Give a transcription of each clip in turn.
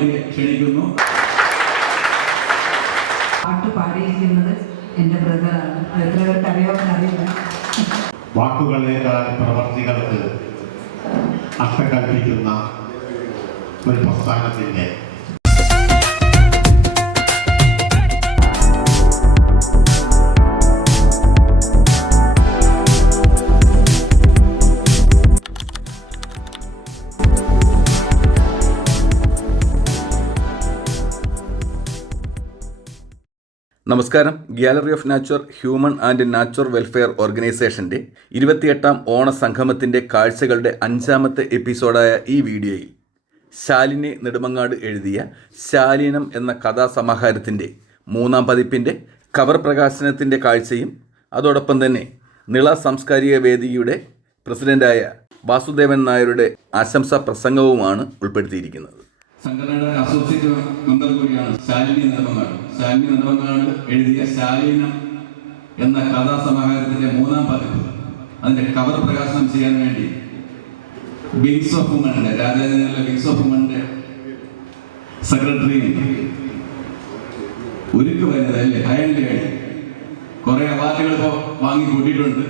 രജകുമാരിയെ ക്ഷണിക്കുന്നു. പാട്ട് പാടിയിരിക്കുന്നത് എന്റെ ബ്രദറാണ്. എത്ര പേർക്ക് അറിയാമെന്നറിയില്ല വാക്കുകളേക്കാൾ പ്രവർത്തികൾക്ക് അർത്ഥം കൽപ്പിക്കുന്ന ഒരു പ്രസ്ഥാനത്തിന്റെ നമസ്കാരം. Gallery of nature human and nature welfare ഓർഗനൈസേഷന്റെ ഇരുപത്തിയെട്ടാം ഓണ സംഗമത്തിന്റെ കാഴ്ചകളുടെ അഞ്ചാമത്തെ എപ്പിസോഡായ ഈ വീഡിയോയിൽ ശാലിനി നെടുമങ്ങാട് എഴുതിയ ശാലീനം എന്ന കഥാസമാഹാരത്തിന്റെ മൂന്നാം പതിപ്പിന്റെ കവർ പ്രകാശനത്തിന്റെ കാഴ്ചയും അതോടൊപ്പം തന്നെ നിള സാംസ്കാരിക വേദിയുടെ പ്രസിഡന്റായ വാസുദേവൻ നായരുടെ ആശംസാ പ്രസംഗവുമാണ് ഉൾപ്പെടുത്തിയിരിക്കുന്നത്. സംഘടനയുടെ അസോസിയേറ്റ് മെമ്പർ കൂടിയാണ് ശാലിനി നെടുമങ്ങാട് ശാലിനി നെടുമങ്ങാട് എഴുതിയ ശാലീനം എന്ന കഥാസമാഹാരത്തിന്റെ മൂന്നാം പതിപ്പ്. അതിന്റെ കവർ പ്രകാശനം ചെയ്യാൻ വേണ്ടി വിങ്സ് ഓഫ് വുമണിന്റെ രാജാജിലെ വിങ്സ് ഓഫ് വുമണിന്റെ സെക്രട്ടറി ഒരുക്ക് വരുന്നത് അല്ലേ ഹയൻലേഡ് കുറെ അവാർഡുകൾ ഇപ്പോൾ വാങ്ങി കൂട്ടിയിട്ടുണ്ട്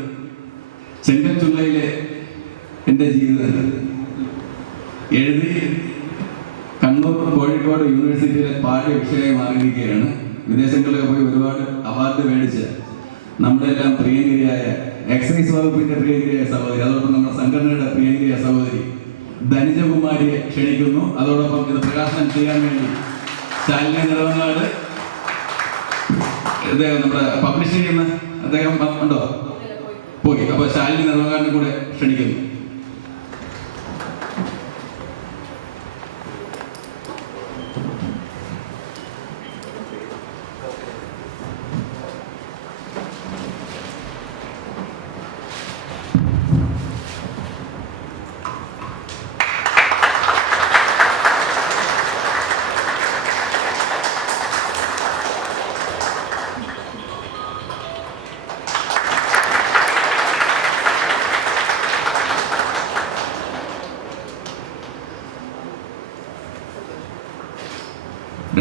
ചെങ്കച്ചുള്ളയിലെ എന്റെ ജീവിതത്തിൽ എഴുതി കോഴിക്കോട് യൂണിവേഴ്സിറ്റിയിലെ പാഠ്യ വിഷയമായി മാറിയിരിക്കുകയാണ്. വിദേശങ്ങളിലൊക്കെ പോയി ഒരുപാട് അവാർഡ് മേടിച്ച് നമ്മുടെ എല്ലാം പ്രിയങ്കരിയായ എക്സൈസ് വകുപ്പിന്റെ പ്രിയങ്കരിയായ സഹോദരി അതോടൊപ്പം നമ്മുടെ സംഘടനയുടെ പ്രിയങ്കരിയായ സഹോദരി ധനിജകുമാരിയെ ക്ഷണിക്കുന്നു. അതോടൊപ്പം ഇത് പ്രകാശനം ചെയ്യാൻ വേണ്ടി ശാലിനി നിറവനാട് അദ്ദേഹം നമ്മുടെ പബ്ലിഷ് ചെയ്യുന്ന അദ്ദേഹം ഉണ്ടോ? പോയി. അപ്പൊ ശാലിനി നിറവങ്ങാടിനെ കൂടെ ക്ഷണിക്കുന്നു.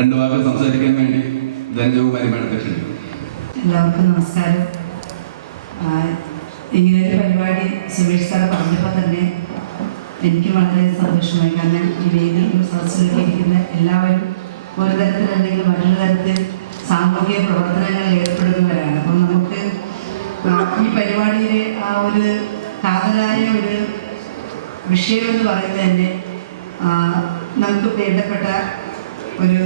രണ്ടു വാക്ക് സംസാരിക്കാൻ വേണ്ടി ധനജകുമാരി മേഡത്തെ എല്ലാവർക്കും നമസ്കാരം. ഇങ്ങനെ ഒരു പരിപാടി സുരേഷ് സാറ് പറഞ്ഞപ്പോൾ തന്നെ എനിക്ക് വളരെ സന്തോഷമായി. കാരണം ഈ വേദിയിലും സദസ്സിലൊക്കെ എല്ലാവരും ഒരു തരത്തിൽ അല്ലെങ്കിൽ മറ്റൊരു തരത്തിൽ സാമൂഹിക പ്രവർത്തനങ്ങളിൽ ഏർപ്പെടുന്നവരാണ്. അപ്പം നമുക്ക് ഈ പരിപാടിയിലെ ആ ഒരു കാതലായ ഒരു വിഷയം എന്ന് പറയുന്നത് തന്നെ നമുക്ക് വേണ്ടപ്പെട്ട ഒരു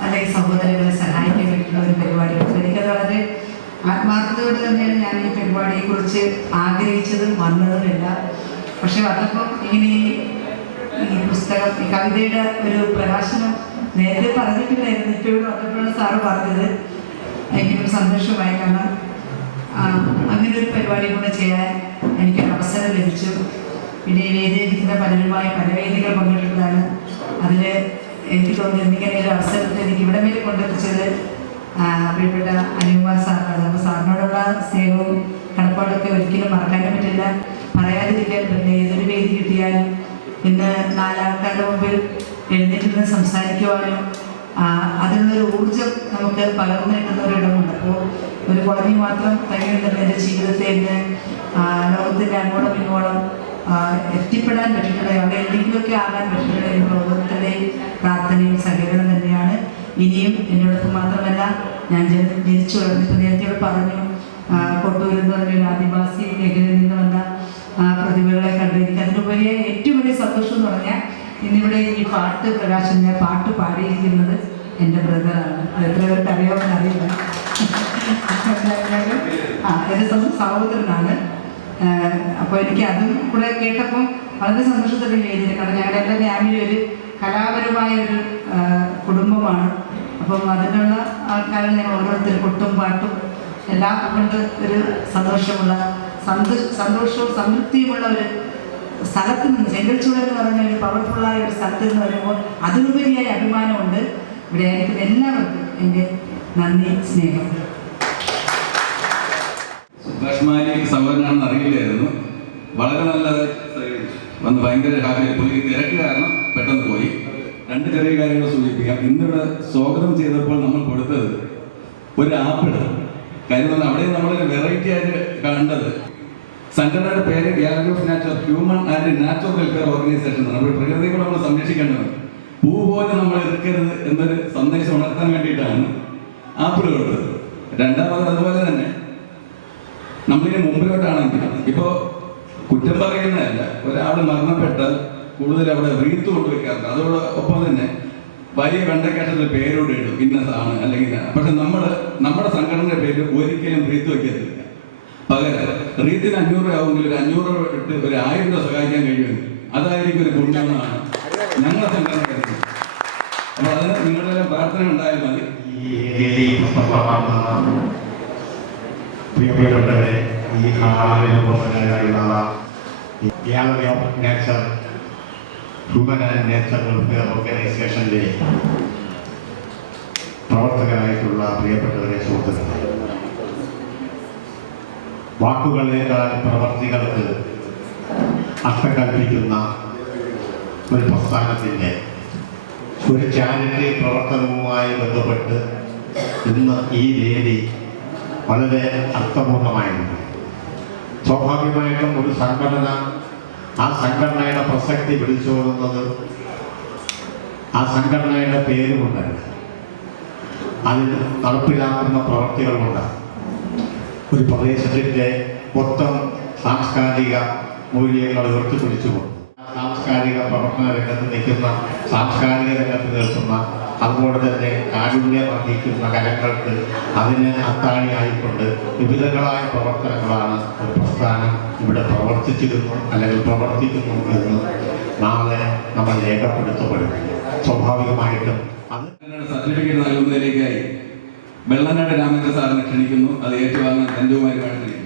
അല്ലെങ്കിൽ സഹോദരങ്ങളെ സഹായിക്കാൻ പറ്റുന്ന ഒരു പരിപാടിയാണ്. എനിക്കത് വളരെ ആത്മാർത്ഥതയോട് തന്നെയാണ് ഞാൻ ഈ പരിപാടിയെക്കുറിച്ച് ആഗ്രഹിച്ചതും വന്നതുമില്ല. പക്ഷെ വന്നപ്പോൾ ഇങ്ങനെ ഈ- പുസ്തകം ഈ കവിതയുടെ ഒരു പ്രകാശനം നേരത്തെ പറഞ്ഞിട്ടില്ലായിരുന്നു. ഇപ്പോൾ ഇവിടെ വന്നപ്പോഴാണ് സാറ് പറഞ്ഞത്. എനിക്കൊരു സന്തോഷമായി കാരണം അങ്ങനെ ഒരു പരിപാടി കൂടെ ചെയ്യാൻ എനിക്ക് അവസരം ലഭിച്ചു. പിന്നെ വേദിയിരിക്കുന്ന പലരുമായി പല വേദികൾ പങ്കിട്ടിട്ടാണ് അതിൽ എനിക്ക് തോന്നി എന്തെങ്കിലും ഒരു അവസരത്തിൽ എനിക്ക് ഇവിടെ വരെ കൊണ്ടെത്തിച്ചത് പ്രിയപ്പെട്ട അനുകുമാർ സാറാണ്. അപ്പോൾ സാറിനോടുള്ള സ്നേഹവും കടപ്പാടൊക്കെ ഒരിക്കലും മറക്കാനും പറ്റില്ല. പറയാതിരിക്കാൻ പറ്റില്ല. ഏതൊരു വേദി കിട്ടിയാലും ഇന്ന് നാലാൾക്കാരുടെ മുമ്പിൽ എഴുന്നേറ്റ് സംസാരിക്കുവാനും അതിനുള്ളൊരു ഊർജം നമുക്ക് പകർന്നു കിട്ടുന്ന ഒരു ഇടമുണ്ട്. അപ്പോൾ ഒരു കുളമി മാത്രം കഴിഞ്ഞിട്ടുള്ള എന്റെ ജീവിതത്തെ ഇന്ന് ലോകത്തിന്റെ അങ്ങോളം ഇങ്ങോളം എത്തിപ്പെടാൻ പറ്റട്ടെ അവിടെ എന്തെങ്കിലുമൊക്കെ ആകാൻ പറ്റട്ടെ എന്ന് ഓരോരുത്തരുടെയും പ്രാർത്ഥനയും സഹകരണം തന്നെയാണ്. ഇനിയും എന്നോടൊപ്പം മാത്രമല്ല ഞാൻ ജനി- ജനിച്ചു വളർന്നിപ്പോൾ നേരത്തെ പറഞ്ഞു കൊട്ടൂർ എന്ന് പറഞ്ഞ ഒരു ആദിവാസി മേഖലയിൽ നിന്ന് വന്ന പ്രതിഭകളെ കണ്ടു. എനിക്ക് അതിനുപരി ഏറ്റവും വലിയ സന്തോഷം എന്ന് പറഞ്ഞാൽ ഇന്നിവിടെ ഈ പാട്ട് പ്രകാശം ഞാൻ പാട്ട് പാടിയിരിക്കുന്നത് എന്റെ ബ്രദറാണ്. എത്ര പേർക്ക് അറിയാമെന്ന് അറിയില്ല. ആ എന്റെ സഹോദരനാണ്. അപ്പോൾ എനിക്ക് അതും കൂടെ കേട്ടപ്പം വളരെ സന്തോഷത്തോടെ എഴുതിയത്. കാരണം ഞങ്ങളുടെ എല്ലാ ഫാമിലി ഒരു കലാപരമായ ഒരു കുടുംബമാണ്. അപ്പം അതിനുള്ള ആൾക്കാരെ ഞങ്ങൾ ഓരോരുത്തർ കൊട്ടും പാട്ടും എല്ലാം കൊണ്ട് ഒരു സന്തോഷമുള്ള സന്തോ സന്തോഷവും സംതൃപ്തിയുമുള്ള ഒരു സ്ഥലത്ത് നിന്ന് ചെങ്കൽച്ചൂട് എന്ന് പറഞ്ഞ ഒരു പവർഫുള്ളായ ഒരു സ്ഥലത്ത് നിന്ന് വരുമ്പോൾ അതിനുപരിയായ അഭിമാനമുണ്ട്. ഇവിടെ ആയിരിക്കുന്ന എല്ലാവർക്കും എന്റെ നന്ദി സ്നേഹം. സുഭാഷ്മാരി സഹോദരനാണെന്ന് അറിയില്ലായിരുന്നു. വളരെ നല്ലത് വന്ന് ഭയങ്കര ഹാപ്പി പുള്ളി തിരക്ക് കാരണം പെട്ടെന്ന് പോയി. രണ്ട് ചെറിയ കാര്യങ്ങൾ സൂചിപ്പിക്കാം. ഇന്നിവിടെ സ്വാഗതം ചെയ്തപ്പോൾ നമ്മൾ കൊടുത്തത് ഒരു ആപ്പിൾ കാര്യം അവിടെ നമ്മൾ വെറൈറ്റി ആയിട്ട് കണ്ടത്. സംഘടനയുടെ പേര് gallery of nature human and natural welfare organisation പ്രകൃതിയെ കൂടെ നമ്മൾ സംരക്ഷിക്കേണ്ടത്. പൂ പോലെ നമ്മൾ എടുക്കരുത് എന്നൊരു സന്ദേശം ഉണർത്താൻ വേണ്ടിയിട്ടാണ് ആപ്പിൾ കൊടുത്തത്. രണ്ടാമത് അതുപോലെ തന്നെ. നമ്മളിനി മുമ്പിലോട്ടാണെങ്കിൽ ഇപ്പോ കുറ്റം പറയുന്നതല്ല. ഒരാൾ മരണപ്പെട്ടാൽ കൂടുതൽ അവിടെ റീത്ത് കൊണ്ടുവയ്ക്കാറുണ്ട്. അതോടൊപ്പം തന്നെ വലിയ വെണ്ടക്കാട്ടത്തിൽ പേരോട് ഇടും. ഇന്നതാണ് അല്ലെങ്കിൽ പക്ഷെ നമ്മൾ നമ്മുടെ സംഘടനയുടെ പേര് ഒരിക്കലും റീത്ത് വയ്ക്കത്തില്ല പകരം റീത്തിന് അഞ്ഞൂറ് രൂപ ആവുമെങ്കിൽ ഒരു അഞ്ഞൂറ് രൂപ ഇട്ട് ഒരു ആയിരം രൂപ സഹായിക്കാൻ കഴിയുമെങ്കിൽ അതായിരിക്കും ഒരു പുണ്യമെന്നാണ് ഞങ്ങളുടെ സംഘടന കരുതുന്നത്. അപ്പോൾ അതിന് നിങ്ങളുടെ പ്രാർത്ഥന ഉണ്ടായാൽ മതി. പ്രിയപ്പെട്ടവരെ ഈ ഹാളിന് പുറമെയുള്ള gallery of nature human and nature welfare ഓർഗനൈസേഷന്റെ പ്രവർത്തകരായിട്ടുള്ള പ്രിയപ്പെട്ടവരെ സുഹൃത്തുക്കളെ. വാക്കുകളേക്കാൾ പ്രവർത്തികൾക്ക് അർത്ഥം കൽപ്പിക്കുന്ന ഒരു പ്രസ്ഥാനത്തിന്റെ ഒരു ചാരിറ്റി പ്രവർത്തനവുമായി ബന്ധപ്പെട്ട് ഇന്ന് ഈ വേദി വളരെ അർത്ഥപൂർണമായിരുന്നു. സ്വാഭാവികമായിട്ടും ഒരു സംഘടന ആ സംഘടനയുടെ പ്രസക്തി വിളിച്ചോടുന്നത് ആ സംഘടനയുടെ പേര് കൊണ്ടല്ല. അതിൽ നടപ്പിലാക്കുന്ന പ്രവർത്തികൾ കൊണ്ടാണ്. ഒരു പ്രദേശത്തിന്റെ മൊത്തം സാംസ്കാരിക മൂല്യങ്ങൾ ഉയർത്തിപ്പിടിച്ചുകൊണ്ട് സാംസ്കാരിക പ്രവർത്തന രംഗത്ത് നിൽക്കുന്ന സാംസ്കാരിക രംഗത്ത് നിൽക്കുന്ന അതുപോലെ തന്നെ കാരുണ്യ വർദ്ധിക്കുന്ന കലങ്ങൾക്ക് അതിന് അത്താണിയായിക്കൊണ്ട് വിവിധങ്ങളായ പ്രവർത്തനങ്ങളാണ് പ്രസ്ഥാനം ഇവിടെ പ്രവർത്തിച്ചിരുന്നു അല്ലെങ്കിൽ പ്രവർത്തിക്കുന്നു എന്ന് നാളെ നമ്മൾ രേഖപ്പെടുത്തപ്പെടും സ്വാഭാവികമായിട്ടും അത് സർട്ടിഫിക്കറ്റ് നൽകുന്നതിലേക്കായി വെള്ളനാട് രാമേന്ദ്ര സാറിനെ ക്ഷണിക്കുന്നു. അത് ഏറ്റുവാങ്ങാൻ ക്ഷണിക്കുന്നു